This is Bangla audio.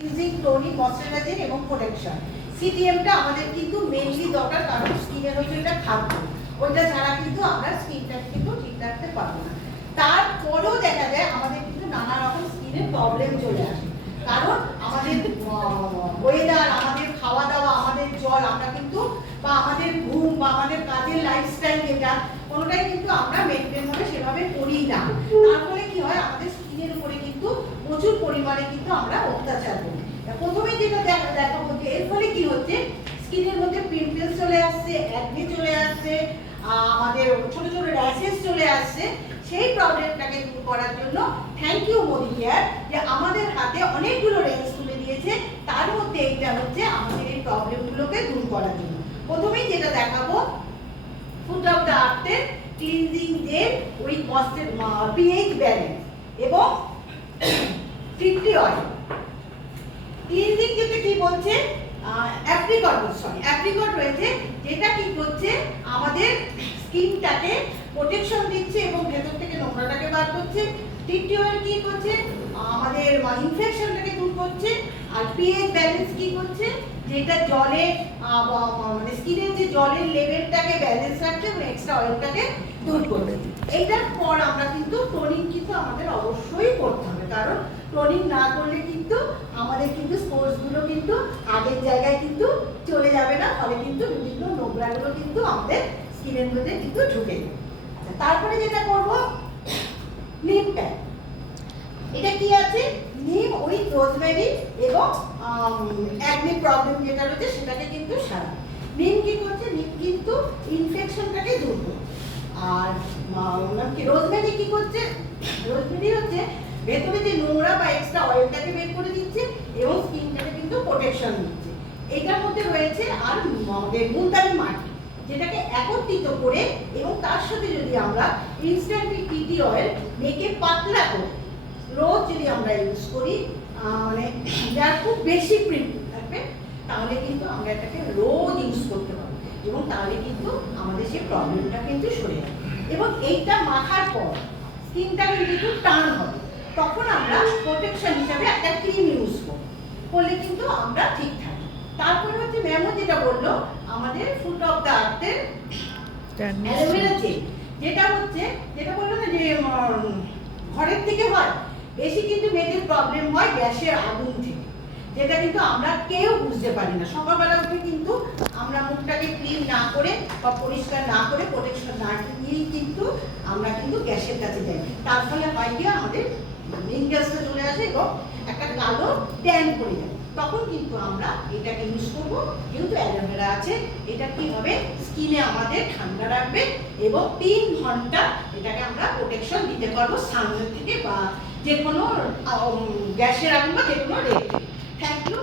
ক্লিনজিং, টোনিং, ময়শ্চারাইজিং এবং প্রোটেকশন। সিটিএমটা আমাদের কিন্তু মেইনলি দরকার, কারণ স্কিনের হচ্ছে এটা খাদ্য, ওইটা ছাড়া কিন্তু আমরা স্কিনটাকে কিন্তু ঠিক রাখতে পারবো না। তারপরেও দেখা যায় আমাদের কিন্তু নানা রকম স্কিনের প্রবলেম চলে আসে, কারণ আমাদের ওয়েদার, আমাদের খাওয়া দাওয়া, আমাদের জল, আমরা কিন্তু বা আমাদের ঘুম বা আমাদের কাজের লাইফস্টাইল, যেটা কোনোটাই কিন্তু আমরা মেনটেন ভাবে সেভাবে করি না। তার ফলে কি হয়, আমাদের স্কিনের উপরে কিন্তু প্রচুর পরিমাণে কিন্তু আমরা অত্যাচার করি। প্রথমে যেটা দেখাবো যে এর ফলে কি হচ্ছে, স্কিনের মধ্যে পিম্পলস চলে আসছে, অ্যাকনে চলে আসছে, আমাদের ছোট ছোট র্যাশেস চলে আসছে। সেই প্রবলেমটাকে দূর করার জন্য থ্যাংক ইউ মোদি কেয়ার, যে আমাদের হাতে অনেকগুলো রেঞ্জ তুলে দিয়েছে। তার মধ্যে এইটা হচ্ছে আমাদের এই প্রবলেমগুলোকে দূর করার জন্য। প্রথমেই যেটা দেখাবো, ফুট অফ দ্য আর্থের cleansing gel with pH balance এবং 50 অয়েল। ক্লিনজিং যেটা কি বলছে, অ্যাপ্রিকট রয়েছে, যেটা কি করছে আমাদের স্কিনটাকে প্রোটেকশন দিচ্ছে এবং ভেতর থেকে নোংরাটাকে বার করছে। টিটি অয়েল কি করছে, আমাদের ইনফেকশনটাকে দূর করছে। আর পিএইচ ব্যালেন্স কি করছে, যেটা জলে মানে স্কিনের যে জলের লেভেলটাকে ব্যালেন্স রাখছে এবং এক্সট্রা অয়েলটাকে দূর করছে। এইটার পর আমরা কিন্তু টোনিং কিন্তু আমাদের অবশ্যই করতে হবে, কারণ টোনিং না করলে কিন্তু আমাদের কিন্তু স্পোর্টসগুলো কিন্তু আগের জায়গায় কিন্তু চলে যাবে না, ফলে কিন্তু বিভিন্ন নোংরাগুলো কিন্তু আমাদের স্কিনের মধ্যে কিন্তু ঢুকে যাবে। তারপরে যেটা করব, নিম প্যাক। এটা কি আছে, নিম উইথ রোজমেরি এবং অ্যাকনে প্রবলেম যেটা রয়েছে সেটাকে কিন্তু সারায়। নিম কি করছে, নিম কিন্তু ইনফেকশনটাকে দূর করছে। আর রোজমেরি কি করছে, রোজমেরি হচ্ছে ভেতরে যে নোংরা বা এক্সট্রা অয়েলটাকে বের করে দিচ্ছে এবং স্কিনটাকে কিন্তু প্রোটেকশন দিচ্ছে। এটার মধ্যে রয়েছে আর আমাদের মুলতানি মাটি, যেটাকে একত্রিত করে এবং তার সাথে যদি আমরা ইনস্ট্যান্ট টিটি অয়েল মেখে পাতলা করে রোজ যদি আমরা ইউজ করি, মানে যার খুব বেশি পিম্পল থাকবে, তাহলে কিন্তু আমরা এটাকে রোজ ইউজ করতে পারবো এবং তাহলে কিন্তু আমাদের সেই প্রবলেমটা কিন্তু সরে যাবে। এবং এইটা মাখার পর স্কিনটা কিন্তু টান হবে, তখন আমরা প্রোটেকশন হিসাবে একটা ক্রিম ইউজ করলে কিন্তু আমরা ঠিক থাকি। তারপরে হচ্ছে ম্যামও যেটা বললো, আমাদের ফুট অফ দ্য আর্থের অ্যালোভেরা জেল, যেটা হচ্ছে যেটা বললো না যে ঘরের থেকে হয় বেশি, কিন্তু মেয়েদের প্রবলেম হয় গ্যাসের আগুন থেকে, যেটা কিন্তু আমরা কেউ বুঝতে পারি না। সকালবেলা উঠে কিন্তু আমরা মুখটাকে ক্লিন না করে বা পরিষ্কার না করে প্রোটেকশন না নিয়েই কিন্তু আমরা কিন্তু গ্যাসের কাছে যাই। তার ফলে হয় কি, আমাদের মেইন গ্যাসটা চলে আসে এবং একটা কালো ট্যান পড়ে যায়। তখন কিন্তু আমরা এটাকে ইউজ করবো, যেহেতু অ্যালোভেরা আছে, এটা কি হবে, স্কিনে আমাদের ঠান্ডা রাখবে এবং 3 ঘন্টা এটাকে আমরা প্রোটেকশন দিতে পারবো সানলাইট থেকে বা যে কোনো গ্যাসের আগুন বা যে কোনো রেট থেকে। Thank you.